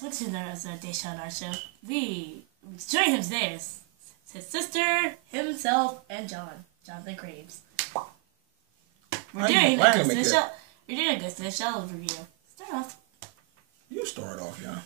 What's to the dish on our show? We join him today is his sister, himself, and Jonathan Graves. We're doing a Ghost in the Shell. We're doing a Ghost in the Shell review. Start off. You start off, yeah.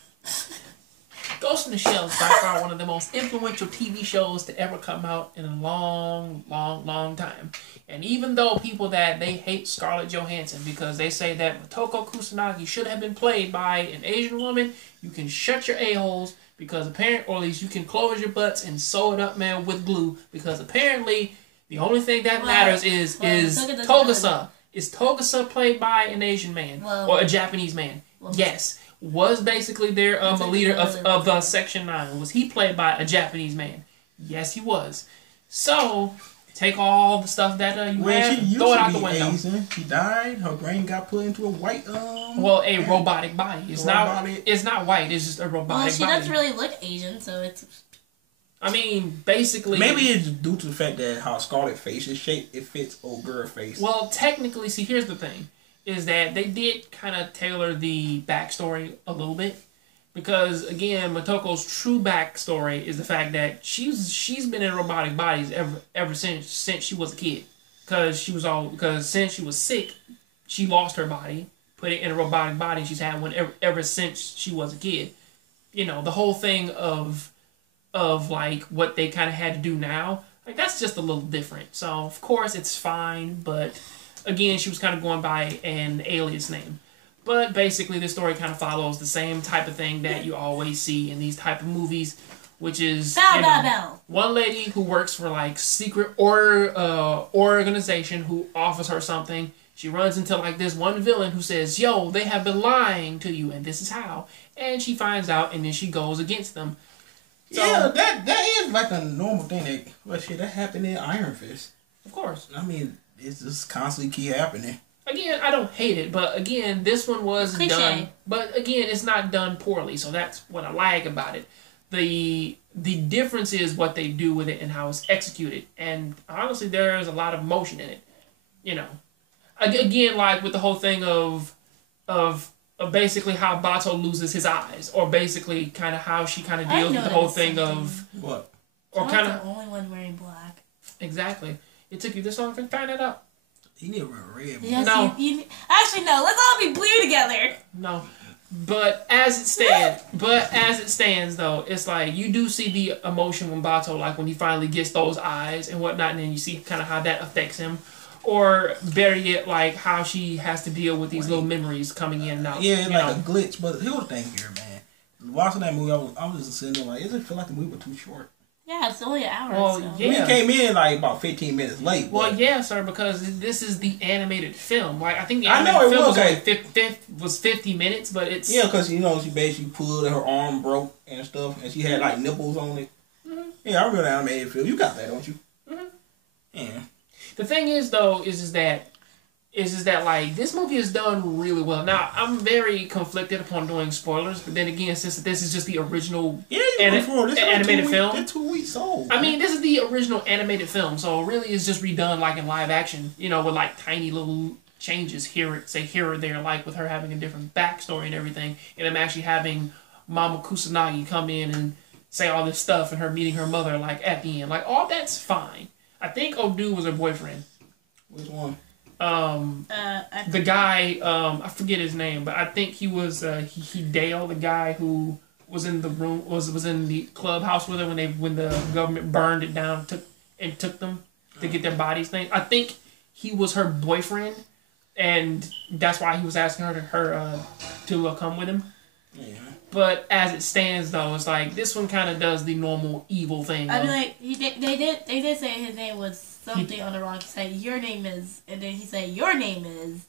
Ghost in the Shell is by far one of the most influential TV shows to ever come out in a long, long, long time. And even though people they hate Scarlett Johansson because they say that Motoko Kusanagi should have been played by an Asian woman, you can shut your a-holes because apparently, or at least you can close your butts and sew it up, man, with glue because apparently the only thing that matters is Togasa. Is Togasa played by an Asian man or a Japanese man? Yes. Was basically their leader of Section 9. Was he played by a Japanese man? Yes, he was. So, take all the stuff that you have, throw it out the window. Asian. She died. Her brain got put into a white a robotic body. It's not white. It's just a robotic body. Well, she doesn't really look Asian, so it's. I mean, basically. Maybe it's due to the fact that how Scarlett's face is shaped. It fits old girl face. Well, technically, see, here's the thing. Is that they did kind of tailor the backstory a little bit. Because, again, Motoko's true backstory is the fact that she's been in robotic bodies ever since she was a kid. Because since she was sick, she lost her body, put it in a robotic body, and she's had one ever since she was a kid. You know, the whole thing of like, what they kind of had to do now, like, that's just a little different. So, of course, it's fine, but... Again, she was kind of going by an alias name. But basically, this story kind of follows the same type of thing that you always see in these type of movies, which is one lady who works for like secret organization who offers her something. She runs into like this one villain who says, "Yo, they have been lying to you, and this is how." And she finds out, and then she goes against them. So, yeah, that is like a normal thing. That happened in Iron Fist. Of course. I mean. It's just constantly keep happening. Again, I don't hate it, but again, this one was done. But again, it's not done poorly, so that's what I like about it. The difference is what they do with it and how it's executed. And honestly, there's a lot of emotion in it. You know, again, like with the whole thing of basically how Bato loses his eyes, or basically kind of how she kind of deals with the whole thing of what, or kind of the only one wearing black. Exactly. It took you this long to find that out. You need to wear red. Yes, no. Actually, no. Let's all be blue together. No. But as it stands, though, it's like you do see the emotion when Bato, like when he finally gets those eyes and whatnot, and then you see kind of how that affects him. Or better yet, like how she has to deal with these little memories coming in and out. Yeah, it's like a glitch. But here's the thing here, man. Watching that movie, I was just sitting there like, it just feel like the movie was too short. Yeah, it's only an hour. Well, so. yeah. We came in like about 15 minutes late. Well, yeah, sir, because this is the animated film. Like I think the animated film was 50 minutes, but it's because she basically pulled and her arm broke and stuff, and she had like nipples on it. Mm-hmm. Yeah, I remember the animated film. You got that, don't you? Mm-hmm. Yeah. The thing is, though, is that like this movie is done really well. Now I'm very conflicted upon doing spoilers, but then again, since this is just the original animated film, they're 2 weeks old. I mean, this is the original animated film, so it really is just redone like in live action, with like tiny little changes here or there, like with her having a different backstory and everything, and I'm actually having Mama Kusanagi come in and say all this stuff, and her meeting her mother like at the end, like all that's fine. I think Odu was her boyfriend. Which one? The guy, I forget his name, but I think he was Hideo, the guy who was in the room, was in the clubhouse with her when the government burned it down, took them to get their bodies thing. I think he was her boyfriend, and that's why he was asking her to come with him. Yeah. But as it stands, though, it's like this one kind of does the normal evil thing. I mean, like they did say his name was something on the wrong. He said your name is, and then he said your name is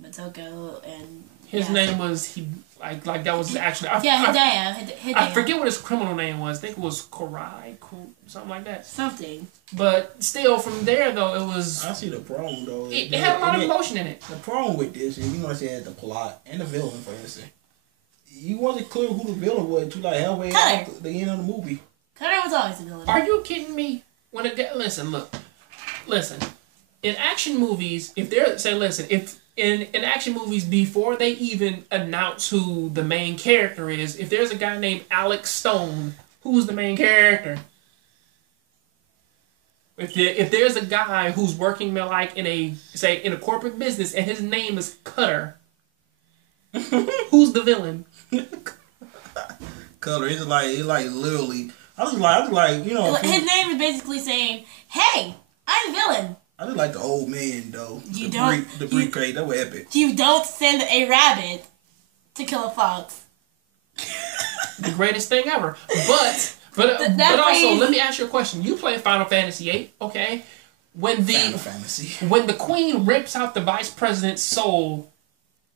Motoko, and his name was like that was actually Hideo. I forget what his criminal name was. I think it was Korai, something like that. Something. But still, from there though, it was. I see the problem though. It had a lot of emotion in it. The problem with this is, I said the plot and the villain, for instance. You wasn't clear who the villain was until like halfway at the end of the movie. Cutter was always the villain. Are you kidding me? Listen. In action movies, if in action movies, before they even announce who the main character is, if there's a guy named Alex Stone, who's the main character? If there's a guy who's working like in a corporate business and his name is Cutter, who's the villain? Cutter. It's like literally. I was like, you know. His name is basically saying, "Hey, I'm the villain." I just like the old man though. The briefcase. That was epic. You don't send a rabbit to kill a fox. The greatest thing ever. But also, let me ask you a question. You play Final Fantasy VIII, okay? When the queen rips out the vice president's soul,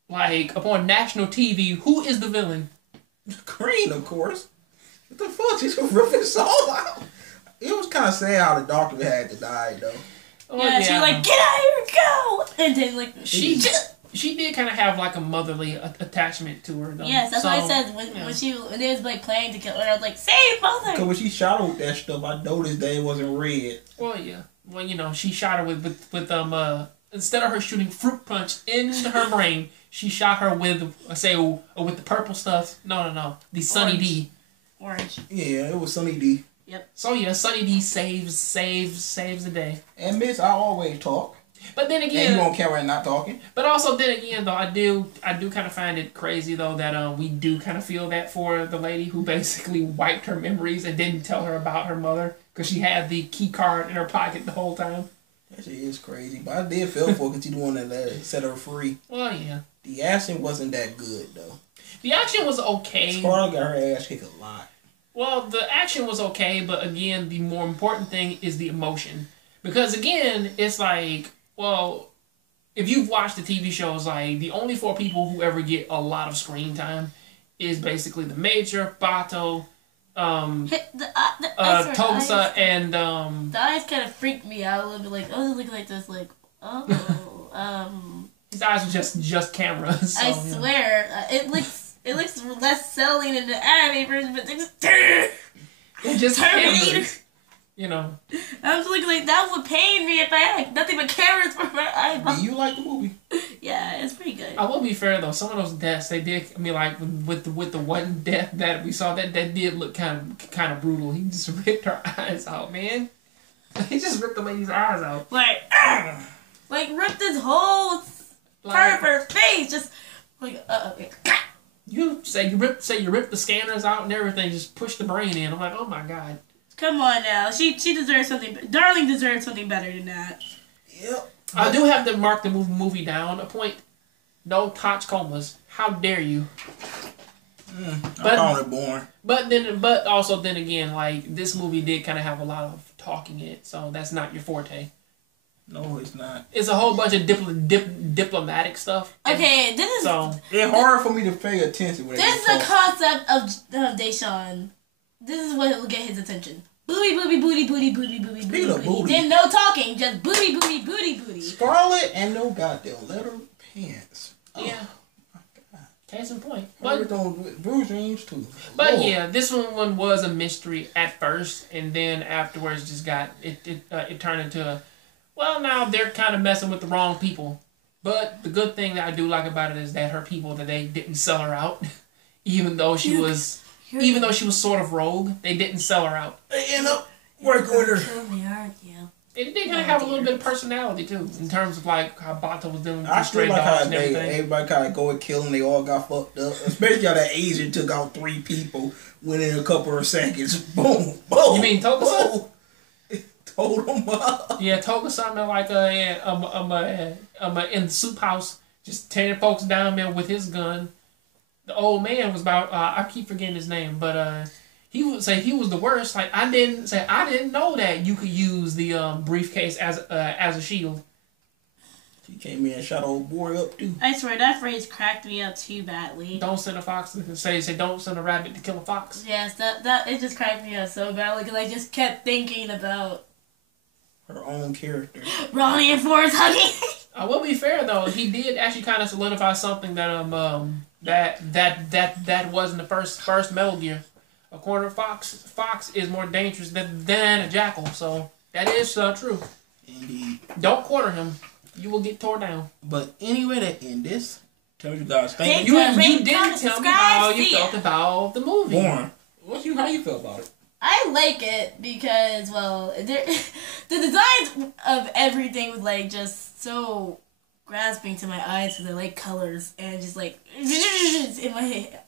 like upon national TV, who is the villain? The queen, of course. What the fuck? She's gonna rip his soul out. It was kind of sad how the doctor had to die though. Yeah, she like, get out of here, go! And then like she did kind of have like a motherly attachment to her though. Yes, that's why I said when they was like planning to kill her, I was like, save mother! Because when she shot her with that stuff, I noticed that it wasn't red. Well, yeah. Well, you know, she shot her with instead of her shooting fruit punch in her brain, she shot her with with the purple stuff. No, the Sunny D. Orange. Yeah, it was Sunny D. Yep. So yeah, Sunny D saves the day. And Miss, I always talk. But then again, and you on camera and not talking. But also then again, though, I do kind of find it crazy though that we do kind of feel that for the lady who basically wiped her memories and didn't tell her about her mother because she had the key card in her pocket the whole time. That shit is crazy, but I did feel for her because she the one that set her free. Well, yeah. The action wasn't that good though. The action was okay. Scarlett got her ass kicked a lot. Well, the action was okay, but again, the more important thing is the emotion. Because again, it's like, well, if you've watched the TV shows, like, the only four people who ever get a lot of screen time is basically the Major, Bato, Togusa, and... The eyes kind of freaked me out a little bit, like, I was looking like this, like, His eyes are just cameras. So, I swear, it looks less selling in the anime version, but it's just cameras. You know. I was looking like that would pain me if I had nothing but cameras for my eyeballs. Do you like the movie? Yeah, it's pretty good. I will be fair though. Some of those deaths they did. I mean, like with the one death that we saw, that did look kind of brutal. He just ripped her eyes out, man. He just ripped the lady's eyes out. Like ripped his whole part of her face. Just like You say you ripped the scanners out and everything. Just push the brain in. I'm like, oh my god. Come on now, she deserves something. Darling deserves something better than that. Yep. I do have to mark the movie down a point. No touch comas. How dare you? I found it boring. But also then again, like this movie did kind of have a lot of talking in it, so that's not your forte. No, it's not. It's a whole bunch of diplomatic stuff. Okay, this is it's hard for me to pay attention. When this is the concept of Deshaun. This is what will get his attention. Booty, booty, booty, booty, booty, booty, booty, booty. Then no talking, just booty, booty, booty, booty. Scarlet and no goddamn leather pants. Yeah. Oh, case in point. But Bruce James too. But Lord. yeah, this one was a mystery at first, and then afterwards just got it turned into well, now they're kind of messing with the wrong people. But the good thing that I do like about it is that her people, that they didn't sell her out, even though she was sort of rogue, they didn't sell her out. They end up working with her. It did kind of have a little bit of personality too, in terms of like how Bato was dealing with I the stray still like dogs how and everything. everybody kind of go and kill them. They all got fucked up. Especially how that Asian took out 3 people within a couple of seconds. Boom, boom. You mean Togusa? Told them up. Yeah, Togusa, like in the soup house, just tearing folks down there with his gun. The old man was about I keep forgetting his name, but he would say he was the worst. Like I didn't know that you could use the briefcase as a shield. He came in and shot old boy up too. I swear that phrase cracked me up too badly. Don't send a fox to say don't send a rabbit to kill a fox. Yes, that it just cracked me up so badly because I just kept thinking about her own character. Ronnie and Forrest hugging. I will be fair though, he did actually kind of solidify something that that wasn't the first Metal Gear. A cornered fox is more dangerous than a jackal, so that is true. Indeed. Don't corner him. you will get torn down. But anyway, to end this, tell me you guys think. You didn't tell me how you felt about the movie. Warren, how you felt about it? I like it because, well, the designs of everything was like just so grasping to my eyes because I like colors and just like in my head.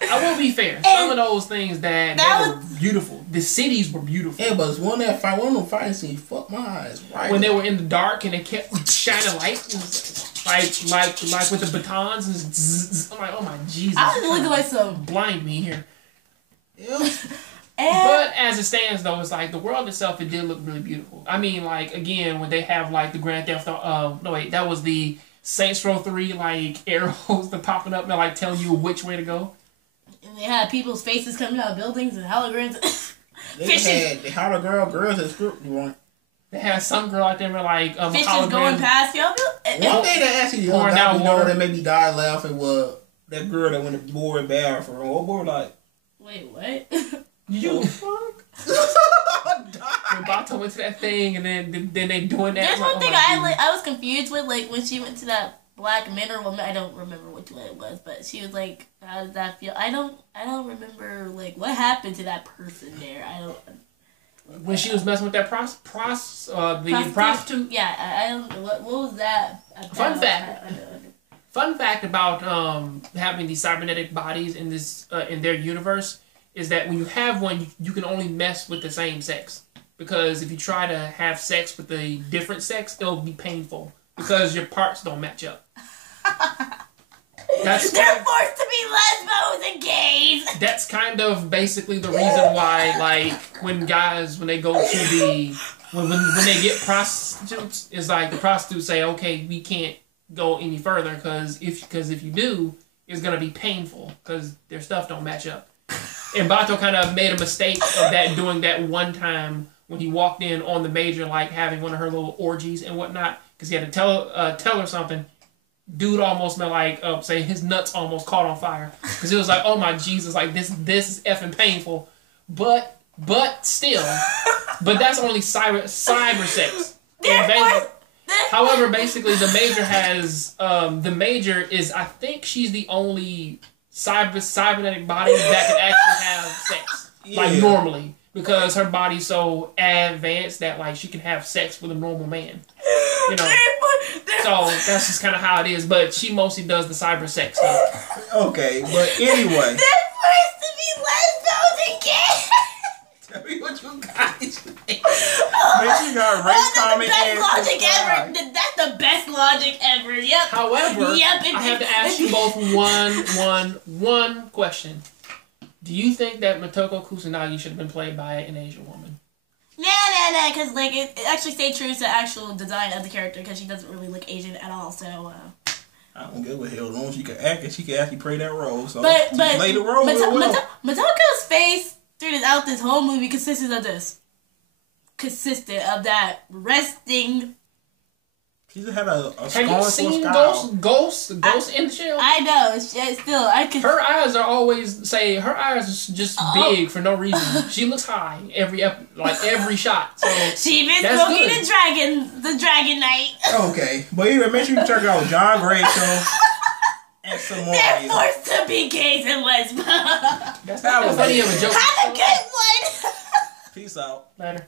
I will be fair. Some of those things that were beautiful. The cities were beautiful. Yeah, but it's one of them fighting scenes fucked my eyes. Right. When they were in the dark and they kept shining light, like with the batons, and zzz, I'm like, oh my Jesus! I was looking like some blind me here. Yeah. But as it stands, though, it's like the world itself. It did look really beautiful. I mean, like again, when they have like the Grand Theft Auto. No wait, that was the Saints Row 3 like arrows that popping up and like telling you which way to go. And they had people's faces coming out of buildings and holograms. They had the hologram girls at script one. They had some girl out there with like fishes going past y'all. One thing that actually pouring out water that made me die laughing was that girl that went to board bar for her. What boy like? Wait, what? You fuck? When Bato went to that thing and then they doing that. There's one thing I was confused with, like when she went to that black man or woman. I don't remember which one it was, but she was like, "How did that feel?" I don't remember like what happened to that person there. I don't. When she was messing with that prostitute. Yeah, I don't. What was that? Fun fact. Fun fact about having these cybernetic bodies in this in their universe is that when you have one, you can only mess with the same sex. Because if you try to have sex with a different sex, it'll be painful. Because your parts don't match up. They're forced to be lesbos and gays. That's kind of basically the reason why, like, when they go to the... When they get prostitutes, it's like the prostitutes say, okay, we can't go any further because if you do, it's going to be painful because their stuff don't match up. And Bato kind of made a mistake of that doing that one time when he walked in on the Major, like having one of her little orgies and whatnot, because he had to tell her something. Dude almost smelled like, say his nuts almost caught on fire, because it was like, oh my Jesus, like this is effing painful, but still, but that's only cyber sex. However, basically the Major is, I think she's the only cybernetic body that can actually have sex, like normally, because her body's so advanced that like she can have sex with a normal man, you know. So that's just kind of how it is. But she mostly does the cyber sex stuff. Okay, but anyway. They're forced to be lesbos and gays. Tell me what you guys think. Make sure you got rate, comment, and subscribe. That's the best logic ever. Yep. However, I have to ask you both one question. Do you think that Motoko Kusanagi should have been played by an Asian woman? Nah, because like it actually stayed true to the actual design of the character because she doesn't really look Asian at all. So. I don't give a hell. As long as she can act and she can actually play that role. So but play the role Motoko's face throughout this whole movie consisted of that resting. She's had a Have you seen Ghost in the Shell? I know. Still, I could. Her eyes are just big for no reason. She looks high every shot. So she been smoking the Dragon Knight. Okay, but anyway, make sure you check out Jongravesshow and Smaria. They're forced to be gays and lesbians. That's not funny of a joke. Have a good one. Peace out. Later.